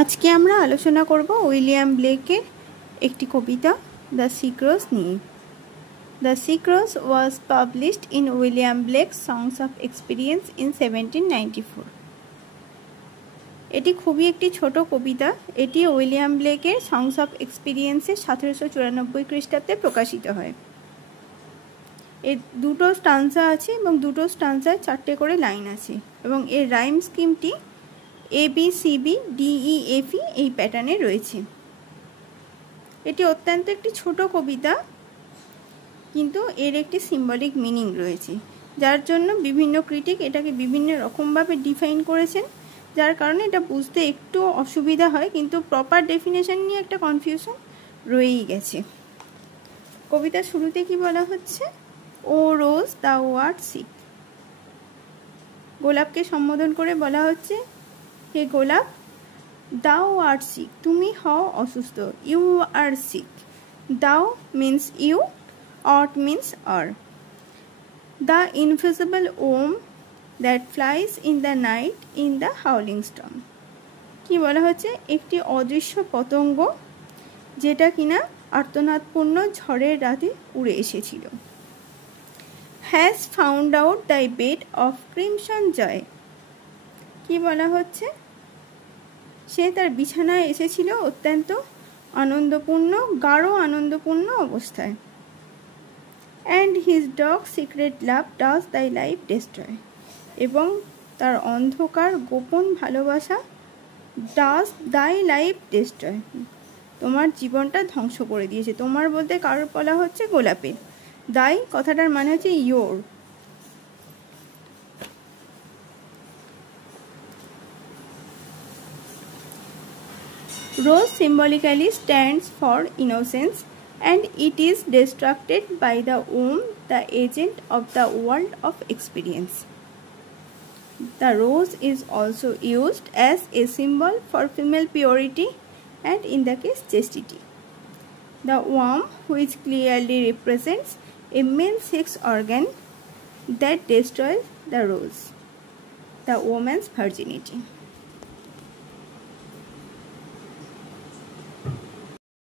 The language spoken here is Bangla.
আজকে আমরা আলোচনা করব উইলিয়াম ব্লেকের একটি কবিতা দ্য সিক রোজ নিয়ে। The sick rose was published in William Blake's songs of experience in 1794। এটি খুবই একটি ছোট কবিতা। এটি উইলিয়াম ব্লেকের সংস অফ এক্সপিরিয়েন্সে 1794 খ্রিস্টাব্দে প্রকাশিত হয়। এর দুটো স্টান্সা আছে এবং দুটো স্টান্সায় 4টে করে লাইন আছে এবং এর রাইম স্কিমটি ABCBDEFE এই প্যাটার্নে রয়েছে। এটি অত্যন্ত একটি ছোট কবিতা, কিন্তু এর একটি সিম্বলিক মিনিং রয়েছে, যার জন্য বিভিন্ন ক্রিটিক এটাকে বিভিন্ন রকমভাবে ডিফাইন করেছেন, যার কারণে এটা বুঝতে একটু অসুবিধা হয়, কিন্তু প্রপার ডেফিনেশন নিয়ে একটা কনফিউশন রয়েই গেছে। কবিতার শুরুতে কি বলা হচ্ছে? ও রোজ দাও আর্ট সিক। গোলাপকে সম্বোধন করে বলা হচ্ছে, হে গোলাপ, দাও আর সিক, তুমি হও অসুস্থ। You are sick. Thou means you, art means are. The invisible worm that flies in the night in the howling storm. কি বলা হচ্ছে? একটি অদৃশ্য পতঙ্গ যেটা কিনা আর্তনাদপূর্ণ ঝড়ের রাতে উড়ে এসেছিল। Has found out the bed of crimson joy. কি বলা হচ্ছে? সে তার বিছানায় এসেছিল অত্যন্ত আনন্দপূর্ণ, গাঢ় আনন্দপূর্ণ অবস্থায়। And his dog secret love does দাই লাইফ ডেস্ট্রয়। এবং তার অন্ধকার গোপন ভালোবাসা ডাজ দাই লাইফ ডেস্ট্রয়, তোমার জীবনটা ধ্বংস করে দিয়েছে। তোমার বলতে কারোর বলা হচ্ছে গোলাপের। দাই কথাটার মানে হচ্ছে your. Rose symbolically stands for innocence, and it is destructed by the womb, the agent of the world of experience. The rose is also used as a symbol for female purity and, in the case, chastity. The womb, which clearly represents a male sex organ that destroys the rose, the woman's virginity.